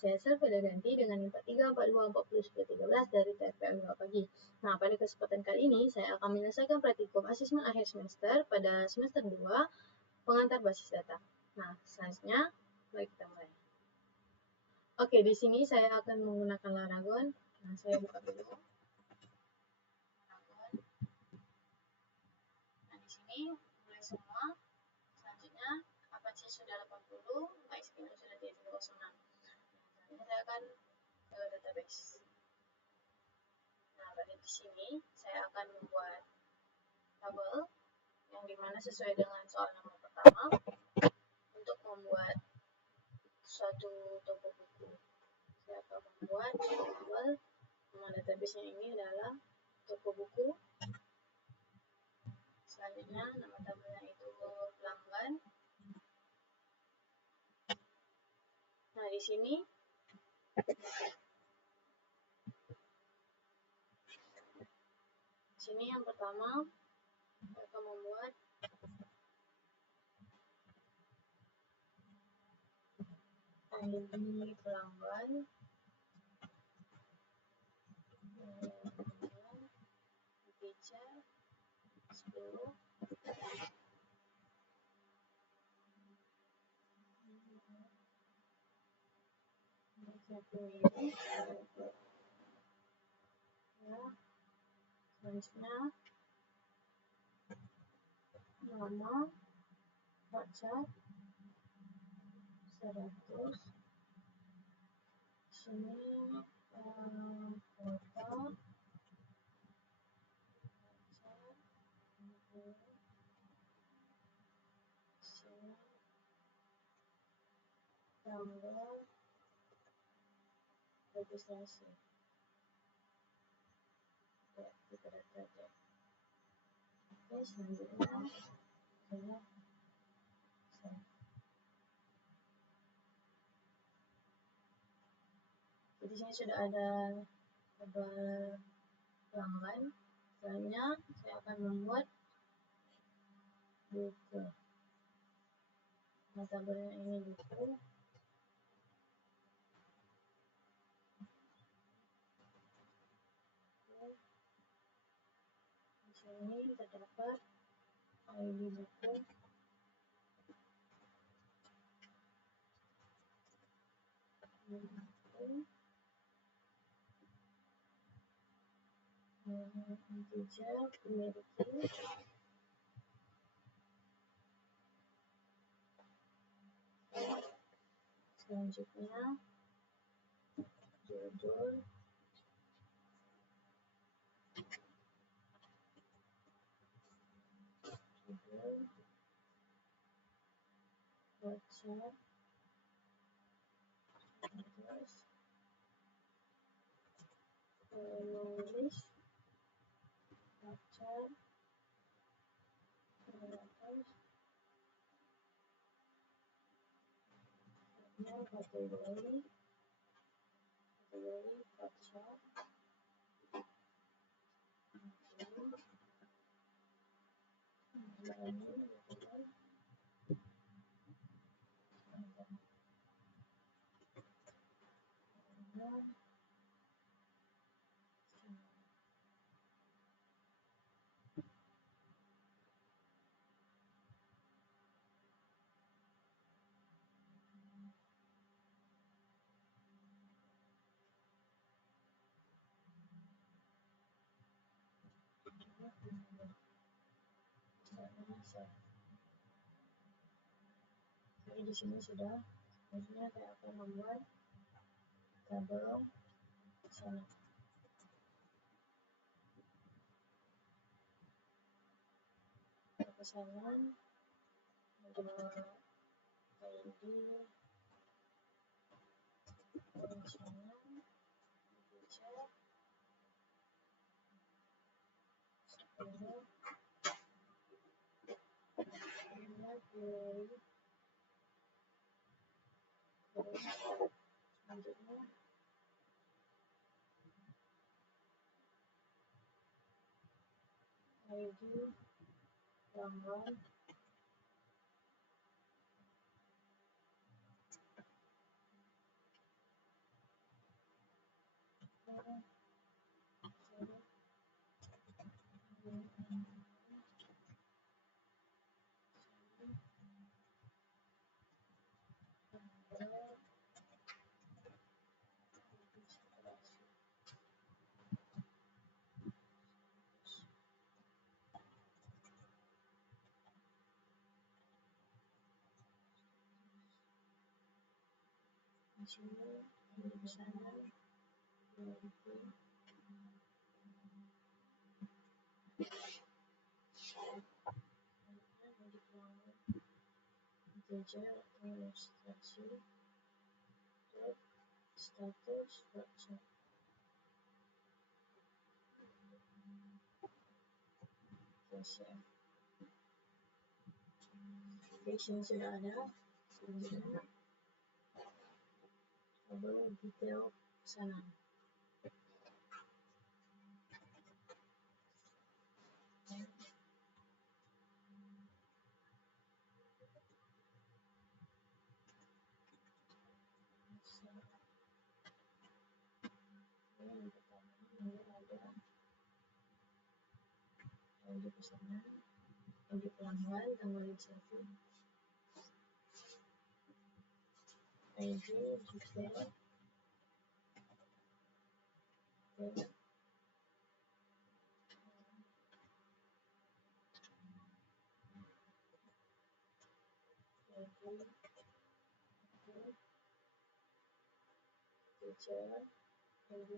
CSR pada ganti dengan 43, 42, 40, 10, 13 dari TFPM 2 pagi. Nah, pada kesempatan kali ini saya akan menyelesaikan praktikum asesmen akhir semester pada semester 2 pengantar basis data. Nah, selanjutnya mari kita mulai. Oke, di sini saya akan menggunakan Laragon. Nah, saya buka dulu. Nah, di sini mulai semua. Selanjutnya Apache sudah 80, MySQL sudah 306. Selanjutnya saya akan ke database. Nah, pada di sini saya akan membuat tabel yang dimana sesuai dengan soal nomor pertama untuk membuat suatu toko buku. Saya akan membuat tabel nama database-nya ini adalah toko buku. Selanjutnya nama tabelnya itu pelanggan. Nah, di sini yang pertama saya akan membuat ID pelanggan, feature 10, selanjutnya nama WhatsApp 100, sini kota sini tanggal registrasi. Ya, kita data aja. Oke, selanjutnya saya save. Jadi sini sudah ada tabel pelanggan. Selanjutnya saya akan membuat buku. Nah, tabelnya ini buku. Di sini terdapat ID buku. Integer memiliki selanjutnya judul WhatsApp terus penulis WhatsApp terus kategori WhatsApp Jadi di sini sudah. Selanjutnya saya akan membuat tabel pesanan. Pesanan ada ID pesanan feature 10 pilih terus selanjutnya ID pelanggan sini ID pesanan integer administrasi status workshop. Save. Oke, sini sudah ada. Selanjutnya tabel detail pesanan. Yang pertama ini ada ID pesanan, ID pelanggan, tanggal registrasi, ID detail, teacher, ID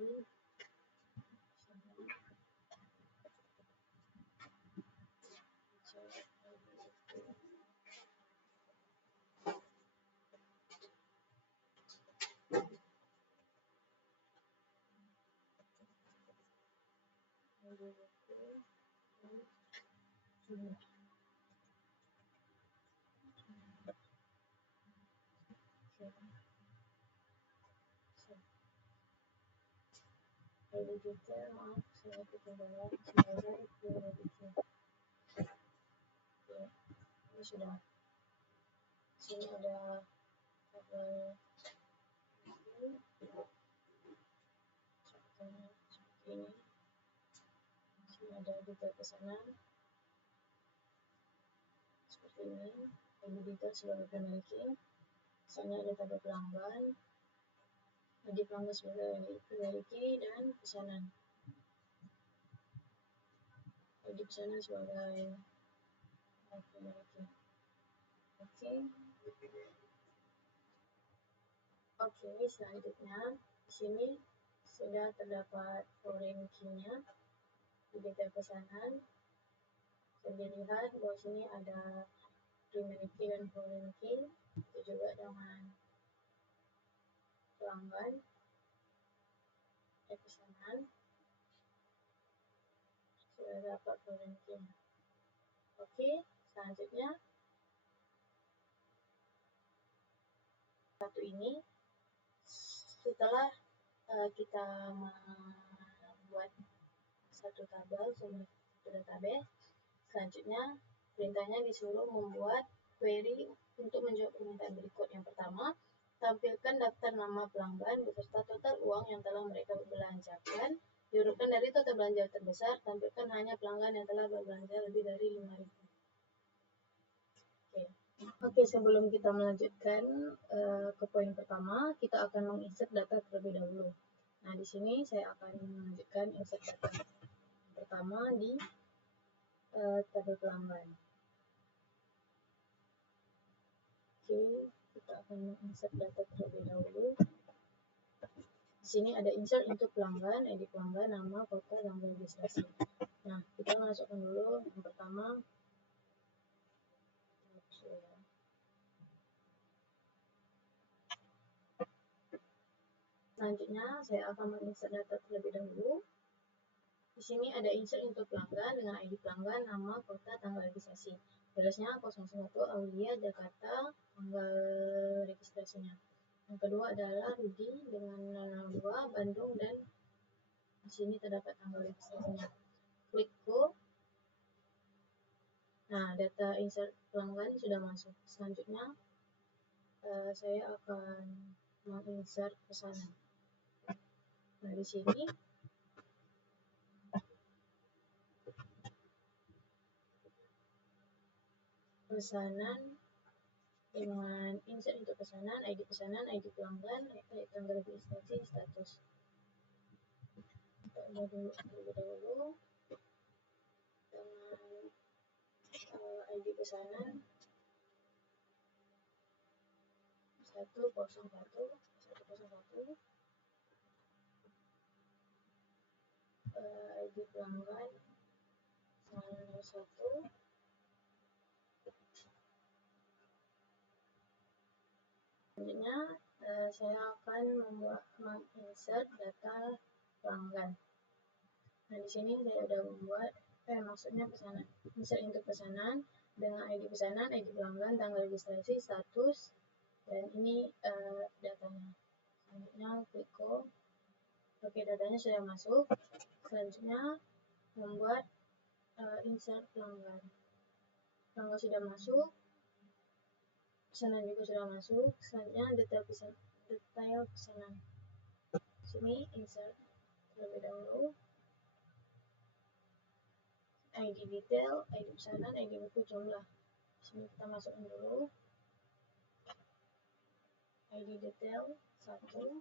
ID detail, maaf saya ketinggalan sebagai priority. Oke, ini sudah. Sini ada tabel ini, seperti ini. Sini ada detail pesanan seperti ini. ID detail sebagai pemilik. Sini ada tabel pelanggan, ID pelanggan sebagai pemilik dan pesanan. ID pesanan sebagai pemilik. Oke, selanjutnya di sini sudah terdapat foreign key-nya di detail pesanan. Bisa dilihat bahwa sini ada primary key dan foreign key, itu juga dengan pelanggan, pesanan sudah dapat foreign key-nya. Oke, selanjutnya satu ini setelah kita membuat satu tabel satu database, selanjutnya perintahnya disuruh membuat query untuk menjawab permintaan berikut. Yang pertama, tampilkan daftar nama pelanggan beserta total uang yang telah mereka belanjakan. Diurutkan dari total belanja terbesar, tampilkan hanya pelanggan yang telah berbelanja lebih dari 5.000. Oke, sebelum kita melanjutkan ke poin pertama, kita akan menginsert data terlebih dahulu. Nah, di sini saya akan melanjutkan insert data. Pertama di tabel pelanggan. Oke, kita akan menginsert data terlebih dahulu. Di sini ada insert untuk pelanggan, ID pelanggan, nama, kota, tanggal registrasi. Nah, kita masukkan dulu yang pertama. Selanjutnya, saya akan menginsert data terlebih dahulu. Di sini ada insert untuk pelanggan dengan ID pelanggan, nama, kota, tanggal registrasi. Address-nya 01 Aulia, Jakarta, tanggal registrasinya. Yang kedua adalah Rudi dengan 002 Bandung, dan di sini terdapat tanggal registrasinya. Klik go. Nah, data insert pelanggan sudah masuk. Selanjutnya, saya akan menginsert pesanan. Nah, di sini pesanan dengan insert untuk pesanan, ID pelanggan, tanggal registrasi, status. Kita ubah dulu terlebih dahulu dengan ID pesanan 101 101 ID pelanggan 901. Selanjutnya saya akan menginsert data pelanggan. Nah, di sini saya sudah membuat maksudnya pesanan. Insert into pesanan dengan ID pesanan, ID pelanggan, tanggal registrasi, status, dan ini datanya. Selanjutnya klik go. Oke, datanya sudah masuk. Selanjutnya membuat insert pelanggan. Pelanggan sudah masuk, pesanan juga sudah masuk. Selanjutnya detail pesanan. Sini insert terlebih dahulu. ID detail, ID pesanan, ID buku jumlah. Sini kita masukkan dulu. ID detail 1.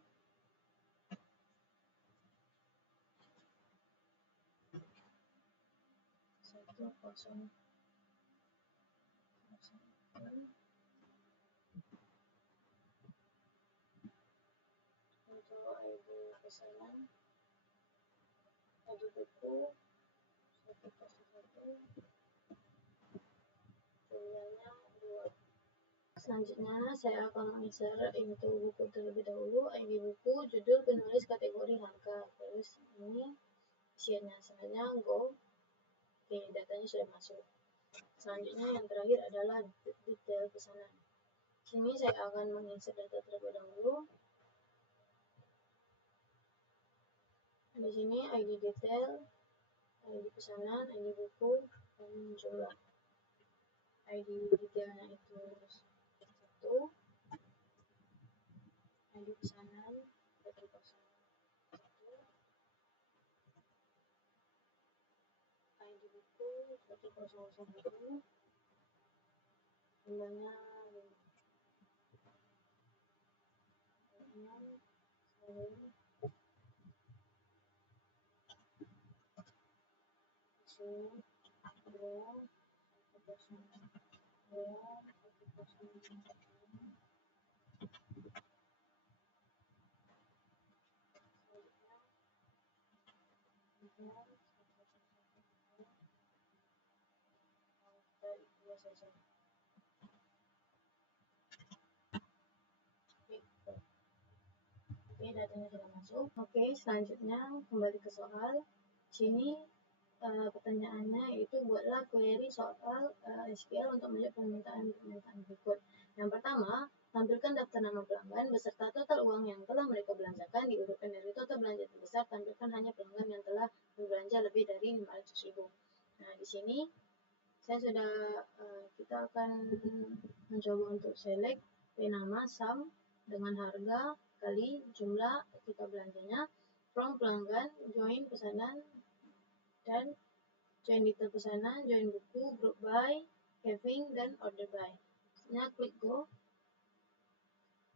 Untuk ID pesanan, ID buku 101, jumlahnya 2. Selanjutnya saya akan menginsert into buku terlebih dahulu, ID buku, judul, penulis, kategori, harga. Terus ini isiannya. Selanjutnya go. Oke, datanya sudah masuk. Selanjutnya yang terakhir adalah detail pesanan. Sini saya akan menginsert data terlebih dahulu. Di sini ID detail, ID pesanan, ID buku, dan jumlah. ID detailnya itu 1, ID pesanan 101, ID buku 1001, jumlahnya 6, 1, sini 2, 102, 102 saja. Oke, datanya sudah masuk. Oke, selanjutnya kembali ke soal. Sini pertanyaannya yaitu buatlah query soal SQL untuk melihat permintaan berikut. Yang pertama, tampilkan daftar nama pelanggan beserta total uang yang telah mereka belanjakan, diurutkan dari total belanja terbesar, tampilkan hanya pelanggan yang telah berbelanja lebih dari 500.000. Nah, di sini saya sudah kita akan mencoba untuk select nama sum dengan harga kali jumlah kita belanjanya, from pelanggan, join pesanan, dan join detail pesanan, join buku, group by, having, dan order by. Nah, klik go.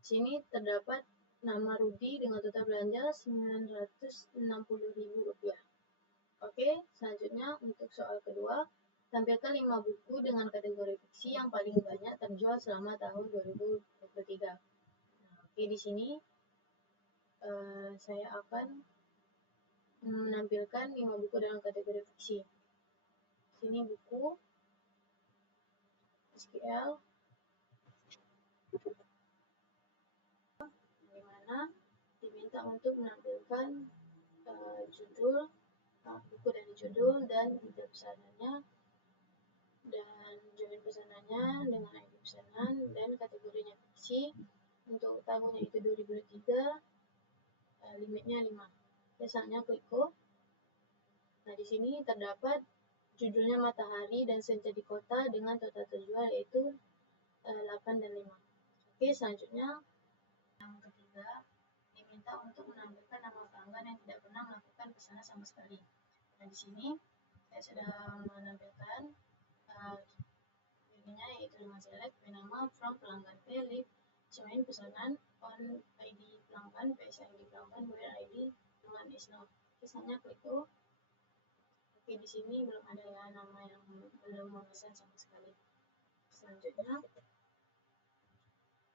Sini terdapat nama Rudi dengan total belanja Rp960.000. Oke, selanjutnya untuk soal kedua, tampilkan 5 buku dengan kategori fiksi yang paling banyak terjual selama tahun 2023. Nah, oke, di sini saya akan menampilkan 5 buku dalam kategori fiksi. Sini buku SQL, di mana diminta untuk menampilkan judul, buku dari judul dan detail pesanannya, dan join pesanannya dengan ID pesanan, dan kategorinya fiksi. Untuk tahunnya itu 2023, limitnya 5. Biasanya klik go. Nah, di sini terdapat judulnya Matahari dan Senja di Kota dengan total terjual yaitu 8 dan 5. Oke, selanjutnya yang ketiga, diminta untuk menampilkan nama pelanggan yang tidak pernah melakukan pesanan sama sekali. Nah, di sini saya sudah menampilkan ininya yaitu dengan select nama from pelanggan, leave, join pesanan, on ID pelanggan, PS ID pelanggan, where ID pelanggan is not. Misalnya klik go. Oke, di sini belum ada ya nama yang belum memesan sama sekali. Selanjutnya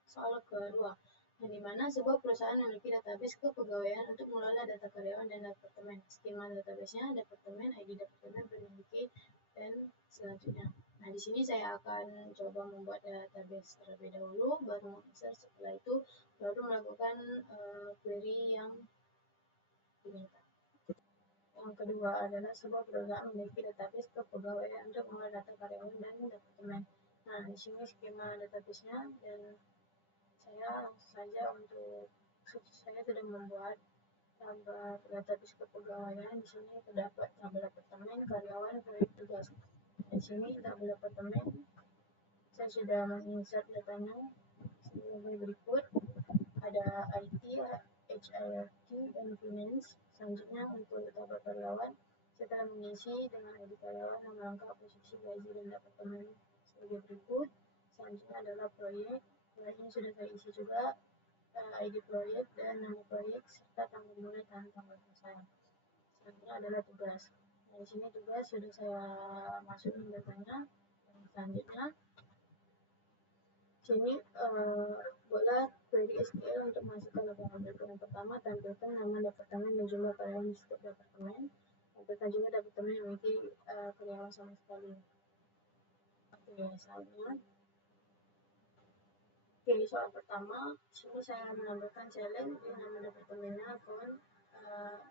soal kedua, yang dimana sebuah perusahaan memiliki database kepegawaian untuk mengelola data karyawan dan departemen, skema database-nya, departemen, ID departemen, peneliti, dan selanjutnya. Nah, di sini saya akan coba membuat database terlebih dahulu, baru insert, setelah itu baru melakukan query yang diminta. Yang kedua adalah sebuah perusahaan memiliki database kepegawaian untuk mengelola data karyawan dan departemen. Nah, di sini skema database-nya, dan saya langsung saja saya sudah membuat tabel database kepegawaian. Di sini terdapat tabel departemen, karyawan, proyek, tugas. Di sini tabel departemen saya sudah menginsert datanya sebagai berikut. Ada IT, HRD, dan finance. Selanjutnya untuk tabel karyawan, saya telah mengisi dengan ID karyawan, nama lengkap, posisi, gaji, dan departemen sebagai berikut. Selanjutnya adalah proyek. Proyek ini sudah saya isi juga, ID proyek dan nama proyek serta tanggal mulai dan tanggal selesai. Selanjutnya adalah tugas. Nah, di sini tugas sudah saya masukin datanya. Selanjutnya sini buatlah query SQL untuk masukkan laporan berikut. Yang pertama, tampilkan nama departemen dan jumlah karyawan di setiap departemen. Tampilkan juga departemen yang memiliki karyawan sama sekali. Oke, misalnya pilih soal pertama. Sini saya menambahkan challenge di nama departemennya, account,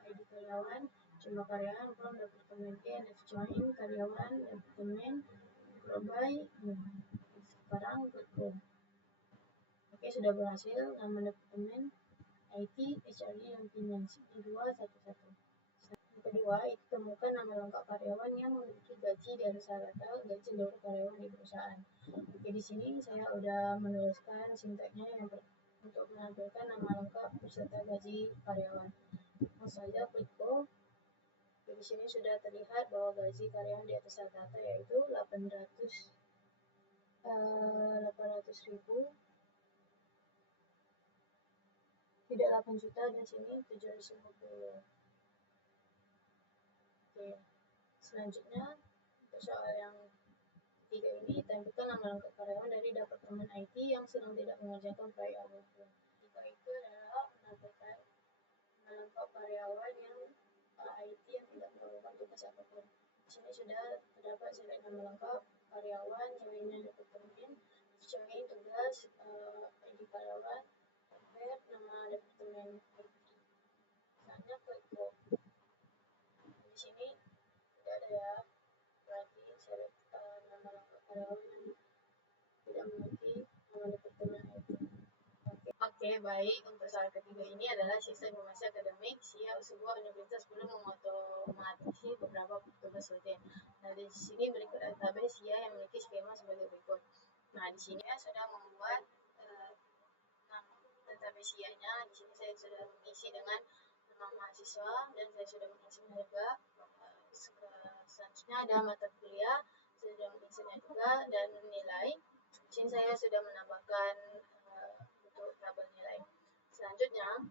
ID karyawan, jumlah karyawan, from departemen A, next join, karyawan, departemen, by. Sekarang klik go. Oke, sudah berhasil. Nama departemen IT, HRD, dan finance. Ini 211. Yang kedua, itu temukan nama lengkap karyawan yang memiliki gaji di atas rata gaji seluruh karyawan di perusahaan. Oke, di sini saya sudah menuliskan sintaknya yang untuk menampilkan nama lengkap beserta gaji karyawan. Langsung saja klik go. Oke, di sini sudah terlihat bahwa gaji karyawan di atas rata yaitu 800.000, tidak 8 juta, dan sini 750. Oke, selanjutnya untuk soal yang ketiga ini, tampilkan nama lengkap karyawan dari departemen IT yang sedang tidak mengerjakan proyek apapun. Jika itu adalah menampilkan nama lengkap karyawan yang IT yang tidak melakukan tugas apapun. Di sini sudah terdapat select nama lengkap karyawan, ceweknya departemen, cewek tugas, ID karyawan, compare nama departemen IT. Saatnya klik go. Di sini tidak ada ya, berarti select nama lengkap karyawan yang tidak memiliki nama departemen IT. Oke, baik. Untuk soal ketiga ini adalah sistem informasi akademik. Sebuah universitas perlu mengotomatisasi beberapa tugas rutin. Nah, di sini berikut database SIA yang memiliki skema sebagai berikut. Nah, di sini saya sudah membuat database SIA-nya. Di sini saya sudah mengisi dengan nama mahasiswa dan saya sudah mengisi juga. Selanjutnya ada mata kuliah, saya sudah mengisinya juga, dan nilai. Di sini saya sudah menambahkan untuk tabel nilai. Selanjutnya,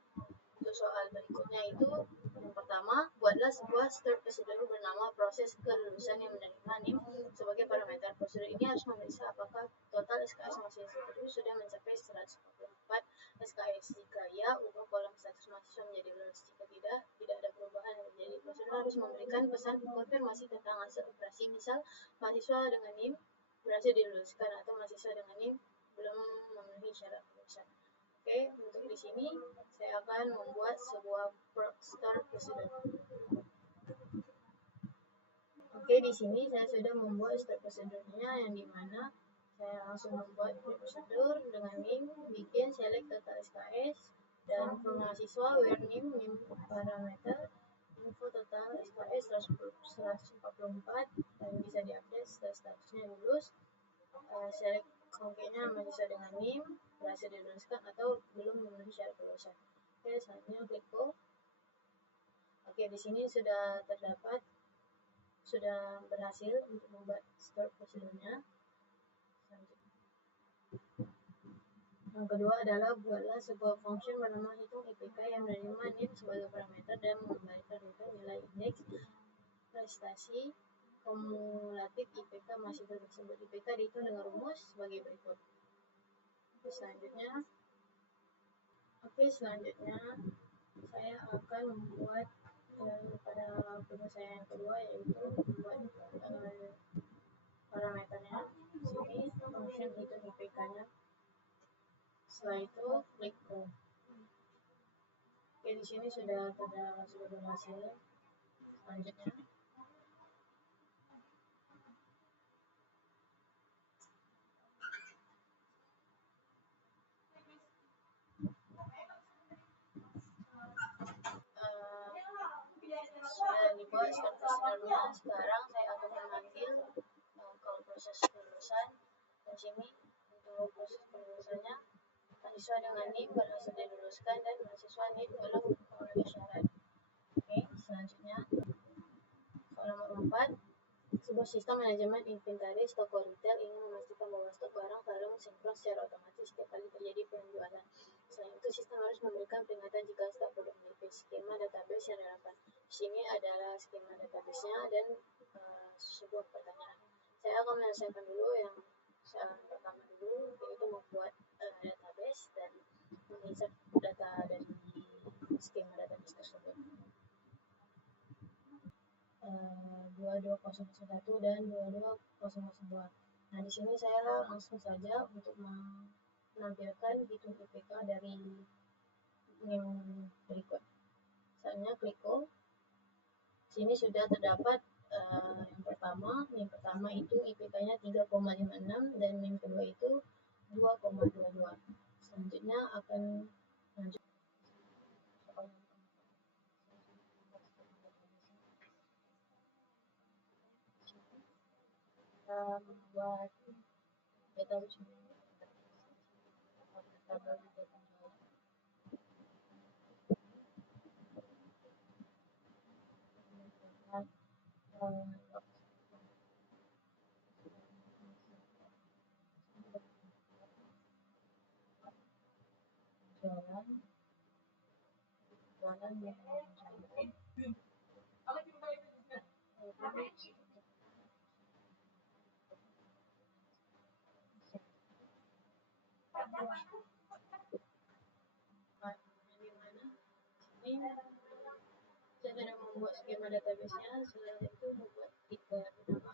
untuk soal berikutnya itu, yang pertama, buatlah sebuah start procedure bernama proses kelulusan yang menerima NIM sebagai parameter. Prosedur ini harus memeriksa apakah total SKS mahasiswa tersebut sudah mencapai 144 SKS. Jika ya, ubah kolom status mahasiswa menjadi lulus. Jika tidak ada perubahan yang terjadi. Prosedur harus memberikan pesan konfirmasi tentang hasil operasi. Misal, mahasiswa dengan NIM berhasil diluluskan atau mahasiswa dengan NIM belum memenuhi syarat lulusan. Oke, untuk di sini saya akan membuat sebuah start procedure. Oke, di sini saya sudah membuat start procedure-nya, yang dimana saya langsung membuat prosedur dengan NIM, bikin select total SKS, dan for mahasiswa where NIM parameter, info total SKS 144, dan bisa diupdate setelah statusnya lulus. Select konkretnya mahasiswa dengan NIM berhasil diluluskan atau belum memenuhi syarat kelulusan. Oke, selanjutnya klik go. Oke, di sini sudah berhasil untuk membuat start prosedurnya. Yang kedua adalah buatlah sebuah function bernama hitung IPK yang menerima NIM sebagai parameter dan mengembalikan nilai indeks prestasi kumulatif IPK mahasiswa tersebut. IPK dihitung dengan rumus sebagai berikut. Selanjutnya, Oke, selanjutnya saya akan membuat pada video saya yang kedua, yaitu membuat parameternya. Di sini function itu IPK-nya. Setelah itu klik go. Oke, di sini sudah berhasil. Selanjutnya sudah dibuat servernya. Sekarang saya akan memanggil call proses kelulusan. Di sini untuk proses kelulusannya, mahasiswa dengan NIM berhasil diluluskan dan mahasiswa NIM belum memenuhi syarat. Oke, selanjutnya nomor 4, sebuah sistem manajemen inventaris toko retail ingin memastikan bahwa stok barang sinkron secara otomatis setiap kali terjadi penjualan. Selain itu, sistem harus memberikan peringatan jika stok belum menipis. Skema database yang relevan. Di sini adalah skema database-nya dan sebuah pertanyaan. Saya akan menyelesaikan dulu yang pertama dulu, yaitu membuat database dan menginsert data dari skema database tersebut. 22001 dan 22002. Nah, di sini saya langsung saja untuk menampilkan hitung IPK dari NIM berikut. Misalnya klik go. Sini sudah terdapat yang pertama. NIM pertama itu IPK-nya 3,56 dan NIM kedua itu 2,22. Selanjutnya akan lanjut membuat database jualan yang ini saya sudah membuat skema database-nya. Setelah itu membuat tiga nama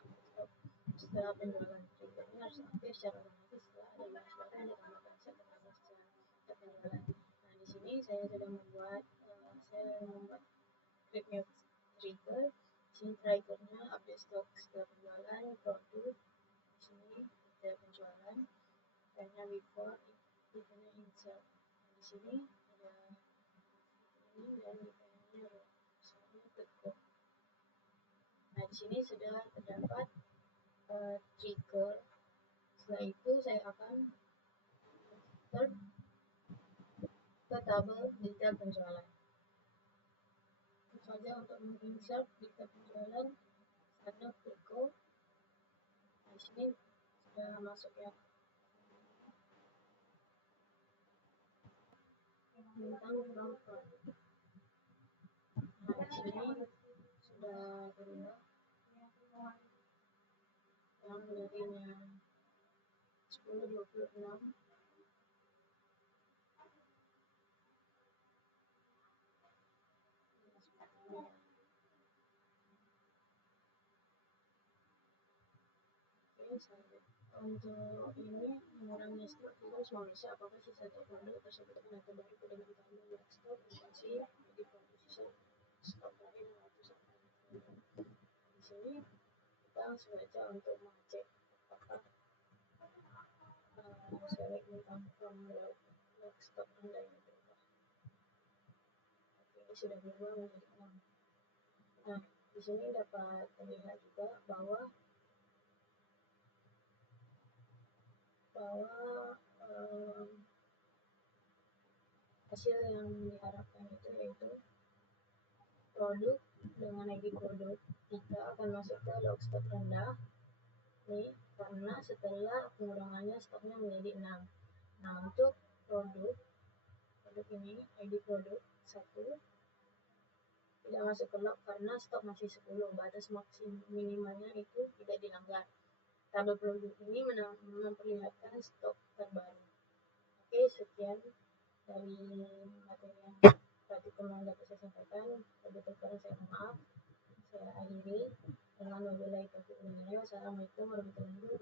setelah penjualan. Ini harus aktif secara otomatis setelah ada mahasiswa yang ditambahkan setelah penjualan. Nah, di sini saya sudah membuat create new trigger. Di sini triggernya update stok setelah penjualan, produk. Di sini ada penjualan, hanya before, eventnya insert. Di sini ada ini dan eventnya row. Misalnya klik go. Nah, di sini sudah terdapat trigger. Setelah itu saya akan insert ke tabel detail penjualan. Itu saja untuk menginsert detail penjualan. Selanjutnya klik go. Nah, di sini sudah masuk ya. Tentang berapa. Nah, di sini sudah berubah. Yang darinya 1026 untuk ini mengurangi stok, kita harus memeriksa apakah sisa stok produk tersebut akan terbaru dengan tambah lot stok masih di produksi stok dari 200. Di sini kita langsung aja untuk mengecek apakah select from lot stok Anda yang berubah. Oke, ini sudah berubah menjadi 6. Nah, di sini dapat terlihat juga bahwa hasil yang diharapkan itu yaitu produk dengan ID produk 3 akan masuk ke log stok rendah nih, karena setelah pengurangannya stoknya menjadi 6. Nah, untuk produk ini ID produk 1 tidak masuk ke log karena stok masih 10, batas maksimum minimalnya itu tidak dilanggar. Tabel produk ini memperlihatkan stok terbaru. Oke, sekian dari materi yang praktikum yang dapat saya sampaikan. Lebih kurang saya mohon maaf. Saya akhiri dengan wabillahi taufiq wal hidayah. Wassalamualaikum warahmatullahi wabarakatuh.